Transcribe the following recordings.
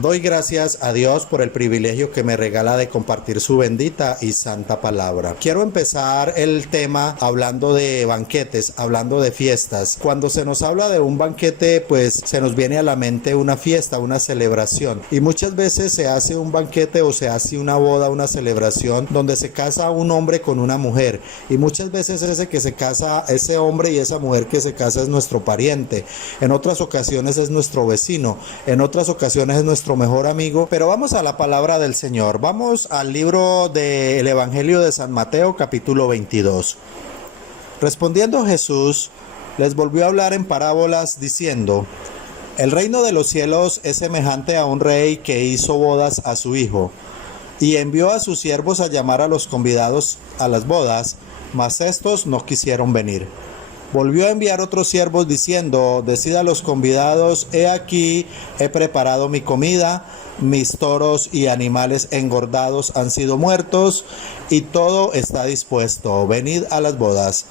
Doy gracias a Dios por el privilegio que me regala de compartir su bendita y santa palabra. Quiero empezar el tema hablando de banquetes, hablando de fiestas. Cuando se nos habla de un banquete, pues se nos viene a la mente una fiesta, una celebración. Y muchas veces se hace un banquete o se hace una boda, una celebración donde se casa un hombre con una mujer. Y muchas veces ese que se casa, ese hombre y esa mujer que se casa es nuestro pariente. En otras ocasiones es nuestro vecino. En otras ocasiones es nuestro mejor amigo. Pero vamos a la palabra del Señor. Vamos al libro del Evangelio de San Mateo, capítulo 22. Respondiendo Jesús, les volvió a hablar en parábolas diciendo: el reino de los cielos es semejante a un rey que hizo bodas a su hijo, y envió a sus siervos a llamar a los convidados a las bodas, mas estos no quisieron venir. Volvió a enviar otros siervos diciendo: decid a los convidados, he aquí, he preparado mi comida, mis toros y animales engordados han sido muertos, y todo está dispuesto, venid a las bodas.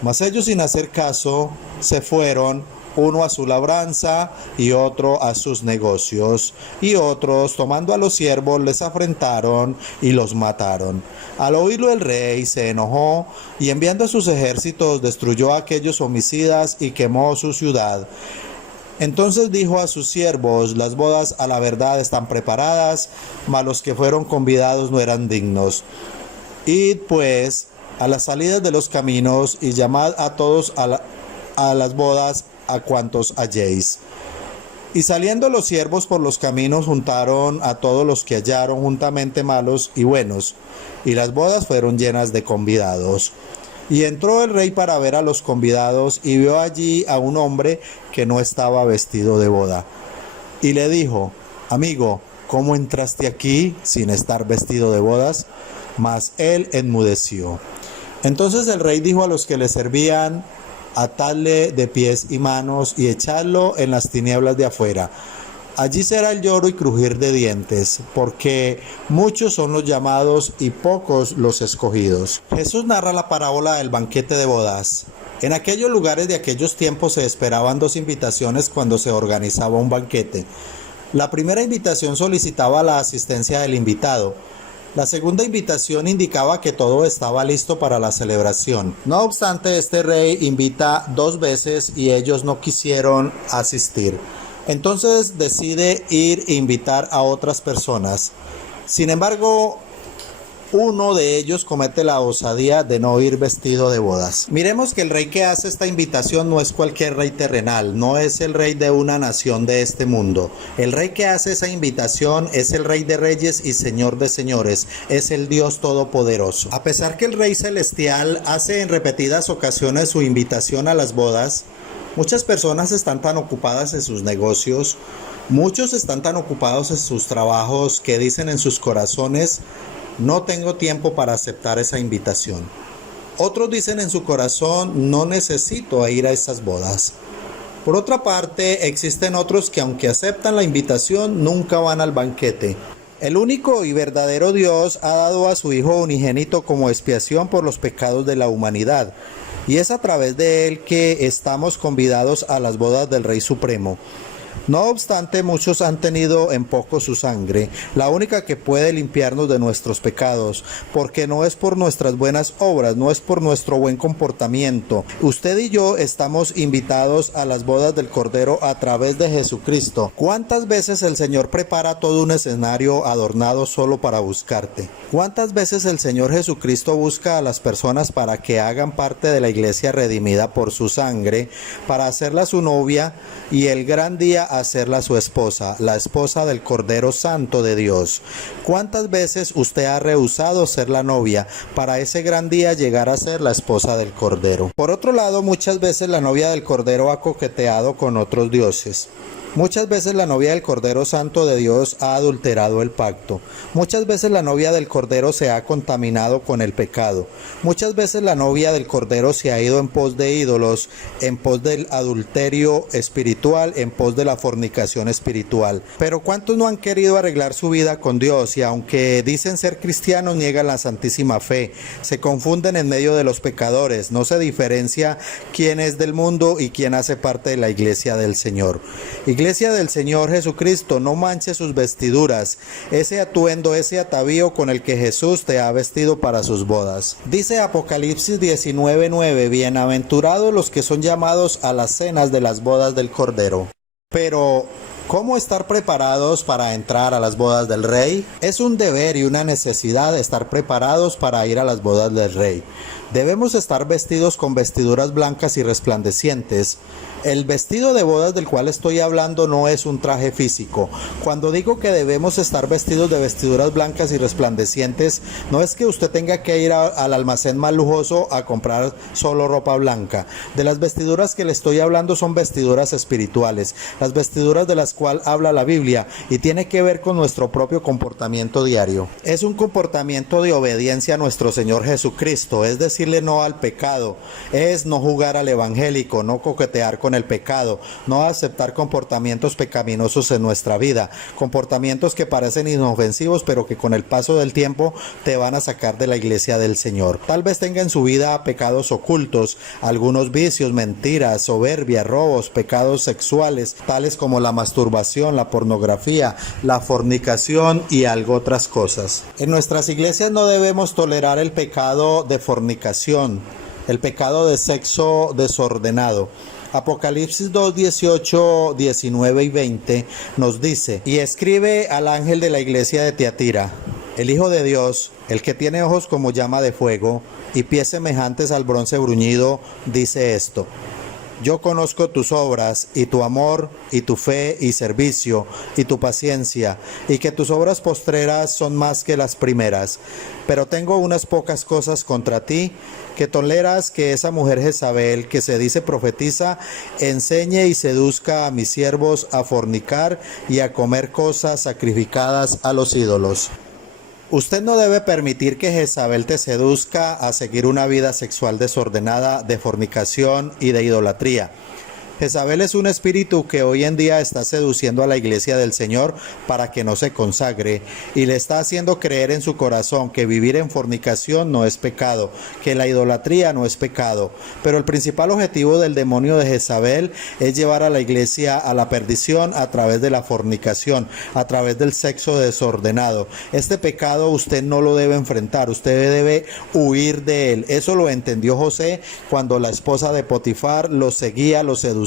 Mas ellos, sin hacer caso, se fueron, uno a su labranza y otro a sus negocios, y otros, tomando a los siervos, les afrentaron y los mataron. Al oírlo el rey se enojó, y enviando a sus ejércitos destruyó a aquellos homicidas y quemó su ciudad. Entonces dijo a sus siervos: las bodas a la verdad están preparadas, mas los que fueron convidados no eran dignos. Id pues a las salidas de los caminos y llamad a todos a las bodas a cuantos halléis. Y saliendo los siervos por los caminos, juntaron a todos los que hallaron, juntamente malos y buenos, y las bodas fueron llenas de convidados. Y entró el rey para ver a los convidados, y vio allí a un hombre que no estaba vestido de boda. Y le dijo: amigo, ¿cómo entraste aquí sin estar vestido de bodas? Mas él enmudeció. Entonces el rey dijo a los que le servían: atadle de pies y manos y echadlo en las tinieblas de afuera. Allí será el lloro y crujir de dientes, porque muchos son los llamados y pocos los escogidos. Jesús narra la parábola del banquete de bodas. En aquellos lugares de aquellos tiempos se esperaban dos invitaciones cuando se organizaba un banquete. La primera invitación solicitaba la asistencia del invitado. La segunda invitación indicaba que todo estaba listo para la celebración. No obstante, este rey invita dos veces y ellos no quisieron asistir. Entonces decide ir e invitar a otras personas. Sin embargo, uno de ellos comete la osadía de no ir vestido de bodas. Miremos que el rey que hace esta invitación no es cualquier rey terrenal, no es el rey de una nación de este mundo. El rey que hace esa invitación es el Rey de Reyes y Señor de Señores, es el Dios Todopoderoso. A pesar que el Rey Celestial hace en repetidas ocasiones su invitación a las bodas, muchas personas están tan ocupadas en sus negocios, muchos están tan ocupados en sus trabajos que dicen en sus corazones: no tengo tiempo para aceptar esa invitación. Otros dicen en su corazón: no necesito ir a esas bodas. Por otra parte, existen otros que aunque aceptan la invitación, nunca van al banquete. El único y verdadero Dios ha dado a su Hijo unigénito como expiación por los pecados de la humanidad, y es a través de él que estamos convidados a las bodas del Rey Supremo. No obstante, muchos han tenido en poco su sangre, la única que puede limpiarnos de nuestros pecados, porque no es por nuestras buenas obras, no es por nuestro buen comportamiento. Usted y yo estamos invitados a las bodas del Cordero a través de Jesucristo. ¿Cuántas veces el Señor prepara todo un escenario adornado solo para buscarte? ¿Cuántas veces el Señor Jesucristo busca a las personas para que hagan parte de la iglesia redimida por su sangre, para hacerla su novia y el gran día hacerla su esposa, la esposa del Cordero Santo de Dios? ¿Cuántas veces usted ha rehusado ser la novia para ese gran día llegar a ser la esposa del Cordero? Por otro lado, muchas veces la novia del Cordero ha coqueteado con otros dioses. Muchas veces la novia del Cordero Santo de Dios ha adulterado el pacto. Muchas veces la novia del Cordero se ha contaminado con el pecado. Muchas veces la novia del Cordero se ha ido en pos de ídolos, en pos del adulterio espiritual, en pos de la fornicación espiritual. Pero ¿cuántos no han querido arreglar su vida con Dios y aunque dicen ser cristianos niegan la santísima fe? Se confunden en medio de los pecadores. No se diferencia quién es del mundo y quién hace parte de la iglesia del Señor. Iglesia del Señor Jesucristo, no manche sus vestiduras, ese atuendo, ese atavío con el que Jesús te ha vestido para sus bodas. Dice Apocalipsis 19:9, bienaventurados los que son llamados a las cenas de las bodas del Cordero. Pero, ¿cómo estar preparados para entrar a las bodas del Rey? Es un deber y una necesidad estar preparados para ir a las bodas del Rey. Debemos estar vestidos con vestiduras blancas y resplandecientes. El vestido de bodas del cual estoy hablando no es un traje físico. Cuando digo que debemos estar vestidos de vestiduras blancas y resplandecientes, no es que usted tenga que ir al almacén más lujoso a comprar solo ropa blanca. De las vestiduras que le estoy hablando son vestiduras espirituales, las vestiduras de las cuales habla la Biblia y tiene que ver con nuestro propio comportamiento diario. Es un comportamiento de obediencia a nuestro Señor Jesucristo, es decirle no al pecado, es no jugar al evangélico, no coquetear con el pecado, no aceptar comportamientos pecaminosos en nuestra vida, comportamientos que parecen inofensivos pero que con el paso del tiempo te van a sacar de la iglesia del Señor. Tal vez tenga en su vida pecados ocultos, algunos vicios, mentiras, soberbia, robos, pecados sexuales, tales como la masturbación, la pornografía, la fornicación y algo otras cosas. En nuestras iglesias no debemos tolerar el pecado de fornicación, el pecado de sexo desordenado. Apocalipsis 2, 18, 19 y 20 nos dice: y escribe al ángel de la iglesia de Tiatira, el Hijo de Dios, el que tiene ojos como llama de fuego y pies semejantes al bronce bruñido, dice esto: yo conozco tus obras y tu amor y tu fe y servicio y tu paciencia, y que tus obras postreras son más que las primeras. Pero tengo unas pocas cosas contra ti, que toleras que esa mujer Jezabel, que se dice profetiza, enseñe y seduzca a mis siervos a fornicar y a comer cosas sacrificadas a los ídolos. Usted no debe permitir que Jezabel te seduzca a seguir una vida sexual desordenada, de fornicación y de idolatría. Jezabel es un espíritu que hoy en día está seduciendo a la iglesia del Señor para que no se consagre y le está haciendo creer en su corazón que vivir en fornicación no es pecado, que la idolatría no es pecado. Pero el principal objetivo del demonio de Jezabel es llevar a la iglesia a la perdición a través de la fornicación, a través del sexo desordenado. Este pecado usted no lo debe enfrentar, usted debe huir de él. Eso lo entendió José cuando la esposa de Potifar lo seguía, lo seducía.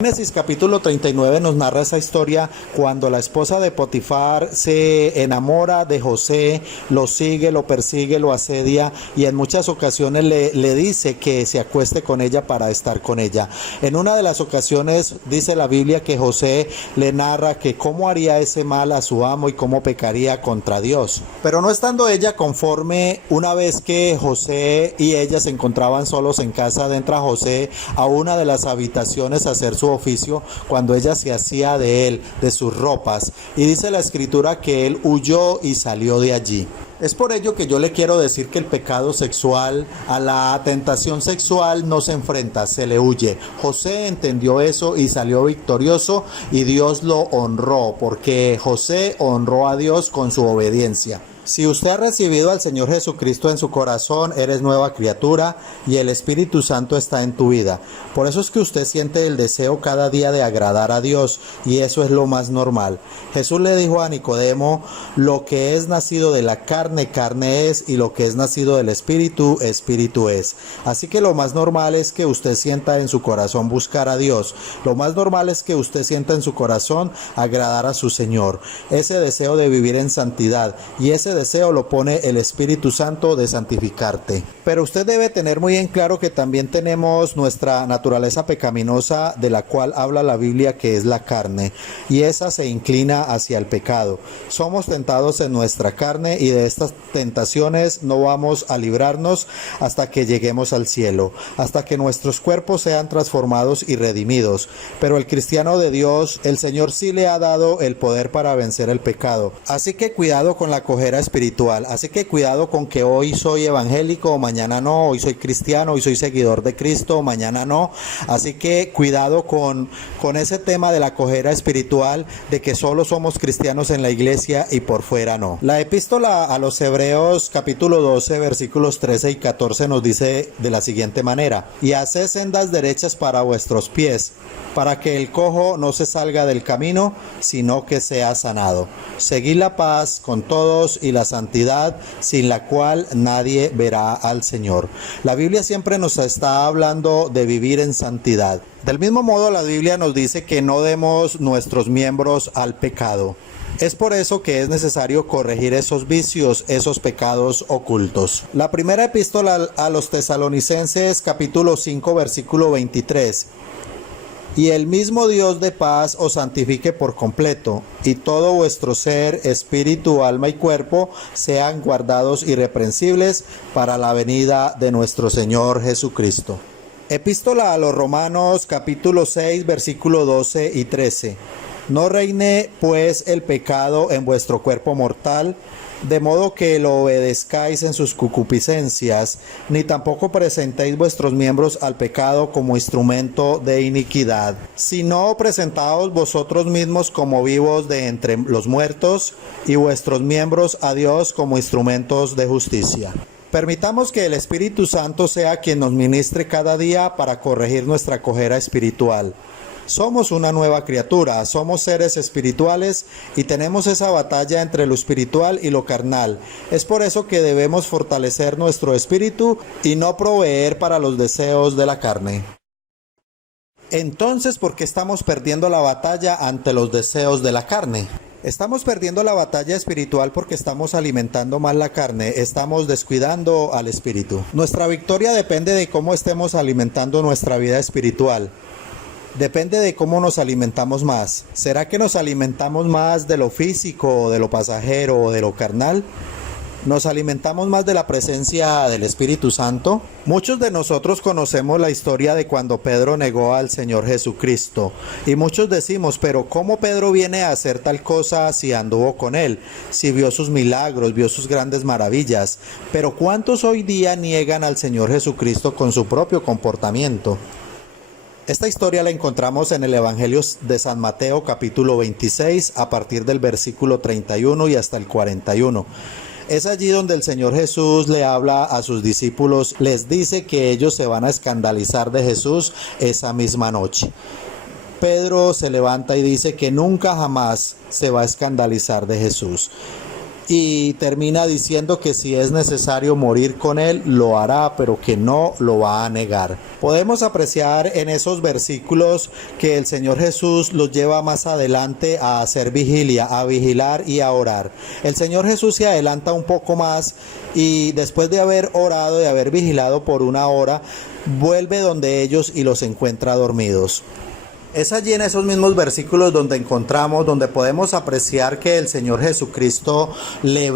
Génesis capítulo 39 nos narra esa historia cuando la esposa de Potifar se enamora de José, lo sigue, lo persigue, lo asedia y en muchas ocasiones le dice que se acueste con ella para estar con ella. En una de las ocasiones dice la Biblia que José le narra que cómo haría ese mal a su amo y cómo pecaría contra Dios. Pero no estando ella conforme, una vez que José y ella se encontraban solos en casa, entra José a una de las habitaciones a hacer su oficio cuando ella se hacía de él, de sus ropas, y dice la escritura que él huyó y salió de allí. Es por ello que yo le quiero decir que el pecado sexual, a la tentación sexual no se enfrenta, se le huye. José entendió eso y salió victorioso y Dios lo honró, porque José honró a Dios con su obediencia. Si usted ha recibido al Señor Jesucristo en su corazón, eres nueva criatura y el Espíritu Santo está en tu vida. Por eso es que usted siente el deseo cada día de agradar a Dios y eso es lo más normal. Jesús le dijo a Nicodemo: lo que es nacido de la carne, carne es, y lo que es nacido del Espíritu, Espíritu es. Así que lo más normal es que usted sienta en su corazón buscar a Dios. Lo más normal es que usted sienta en su corazón agradar a su Señor. Ese deseo de vivir en santidad y ese deseo lo pone el Espíritu Santo de santificarte. Pero usted debe tener muy en claro que también tenemos nuestra naturaleza pecaminosa, de la cual habla la Biblia, que es la carne, y esa se inclina hacia el pecado. Somos tentados en nuestra carne y de estas tentaciones no vamos a librarnos hasta que lleguemos al cielo, hasta que nuestros cuerpos sean transformados y redimidos. Pero el cristiano de Dios, el Señor sí le ha dado el poder para vencer el pecado. Así que cuidado con la cojera espiritual. Así que cuidado con que hoy soy evangélico, mañana no, hoy soy cristiano, hoy soy seguidor de Cristo, mañana no. Así que cuidado con ese tema de la cojera espiritual, de que solo somos cristianos en la iglesia y por fuera no. La epístola a los Hebreos capítulo 12 versículos 13 y 14 nos dice de la siguiente manera: y haced sendas derechas para vuestros pies, para que el cojo no se salga del camino, sino que sea sanado. Seguid la paz con todos y la santidad, sin la cual nadie verá al Señor. La Biblia siempre nos está hablando de vivir en santidad. Del mismo modo, la Biblia nos dice que no demos nuestros miembros al pecado. Es por eso que es necesario corregir esos vicios, esos pecados ocultos. La primera epístola a los Tesalonicenses, capítulo 5, versículo 23. Y el mismo Dios de paz os santifique por completo, y todo vuestro ser, espíritu, alma y cuerpo sean guardados irreprensibles para la venida de nuestro Señor Jesucristo. Epístola a los Romanos, capítulo 6, versículo 12 y 13. No reine pues el pecado en vuestro cuerpo mortal, de modo que lo obedezcáis en sus concupiscencias, ni tampoco presentéis vuestros miembros al pecado como instrumento de iniquidad, sino presentaos vosotros mismos como vivos de entre los muertos, y vuestros miembros a Dios como instrumentos de justicia. Permitamos que el Espíritu Santo sea quien nos ministre cada día para corregir nuestra cojera espiritual. Somos una nueva criatura, somos seres espirituales y tenemos esa batalla entre lo espiritual y lo carnal. Es por eso que debemos fortalecer nuestro espíritu y no proveer para los deseos de la carne. Entonces, ¿por qué estamos perdiendo la batalla ante los deseos de la carne? Estamos perdiendo la batalla espiritual porque estamos alimentando mal la carne, estamos descuidando al espíritu. Nuestra victoria depende de cómo estemos alimentando nuestra vida espiritual. Depende de cómo nos alimentamos más. ¿Será que nos alimentamos más de lo físico, de lo pasajero o de lo carnal? ¿Nos alimentamos más de la presencia del Espíritu Santo? Muchos de nosotros conocemos la historia de cuando Pedro negó al Señor Jesucristo. Y muchos decimos, pero ¿cómo Pedro viene a hacer tal cosa si anduvo con él? Si vio sus milagros, vio sus grandes maravillas. Pero ¿cuántos hoy día niegan al Señor Jesucristo con su propio comportamiento? Esta historia la encontramos en el Evangelio de San Mateo capítulo 26 a partir del versículo 31 y hasta el 41. Es allí donde el Señor Jesús le habla a sus discípulos, les dice que ellos se van a escandalizar de Jesús esa misma noche. Pedro se levanta y dice que nunca jamás se va a escandalizar de Jesús. Y termina diciendo que si es necesario morir con él, lo hará, pero que no lo va a negar. Podemos apreciar en esos versículos que el Señor Jesús los lleva más adelante a hacer vigilia, a vigilar y a orar. El Señor Jesús se adelanta un poco más y después de haber orado, de haber vigilado por una hora, vuelve donde ellos y los encuentra dormidos. Es allí en esos mismos versículos donde podemos apreciar que el Señor Jesucristo le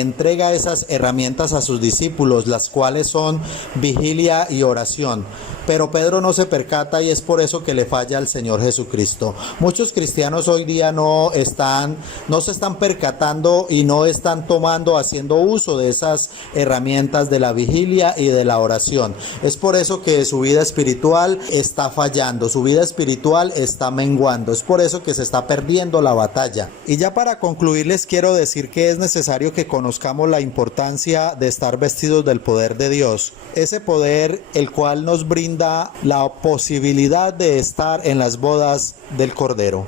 entrega esas herramientas a sus discípulos, las cuales son vigilia y oración. Pero Pedro no se percata y es por eso que le falla al Señor Jesucristo. Muchos cristianos hoy día no se están percatando y no están haciendo uso de esas herramientas de la vigilia y de la oración. Es por eso que su vida espiritual está fallando, su vida espiritual está menguando. Es por eso que se está perdiendo la batalla. Y ya para concluir les quiero decir que es necesario que conozcamos la importancia de estar vestidos del poder de Dios. Ese poder el cual nos brinda la posibilidad de estar en las bodas del Cordero.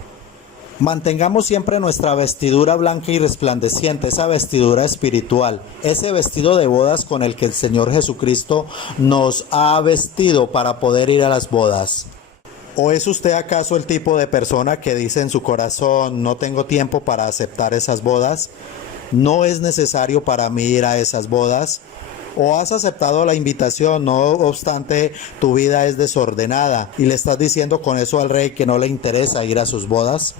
Mantengamos siempre nuestra vestidura blanca y resplandeciente, esa vestidura espiritual, ese vestido de bodas con el que el Señor Jesucristo nos ha vestido para poder ir a las bodas. ¿O es usted acaso el tipo de persona que dice en su corazón, no tengo tiempo para aceptar esas bodas? ¿No es necesario para mí ir a esas bodas? ¿O has aceptado la invitación, no obstante tu vida es desordenada y le estás diciendo con eso al rey que no le interesa ir a sus bodas?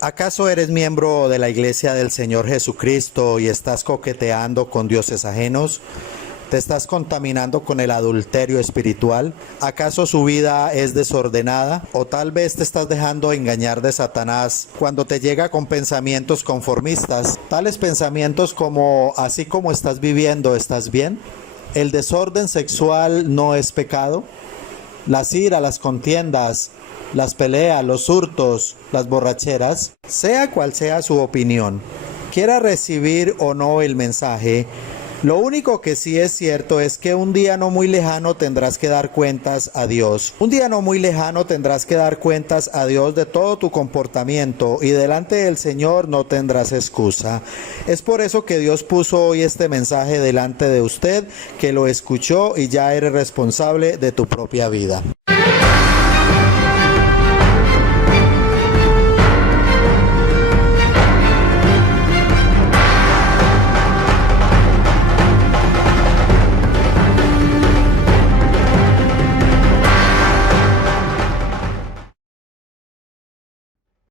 ¿Acaso eres miembro de la iglesia del Señor Jesucristo y estás coqueteando con dioses ajenos? ¿Te estás contaminando con el adulterio espiritual? ¿Acaso su vida es desordenada? ¿O tal vez te estás dejando engañar de Satanás cuando te llega con pensamientos conformistas? Tales pensamientos como, así como estás viviendo, ¿estás bien? ¿El desorden sexual no es pecado? Las iras, las contiendas, las peleas, los hurtos, las borracheras, sea cual sea su opinión, quiera recibir o no el mensaje, lo único que sí es cierto es que un día no muy lejano tendrás que dar cuentas a Dios. Un día no muy lejano tendrás que dar cuentas a Dios de todo tu comportamiento y delante del Señor no tendrás excusa. Es por eso que Dios puso hoy este mensaje delante de usted, que lo escuchó y ya eres responsable de tu propia vida.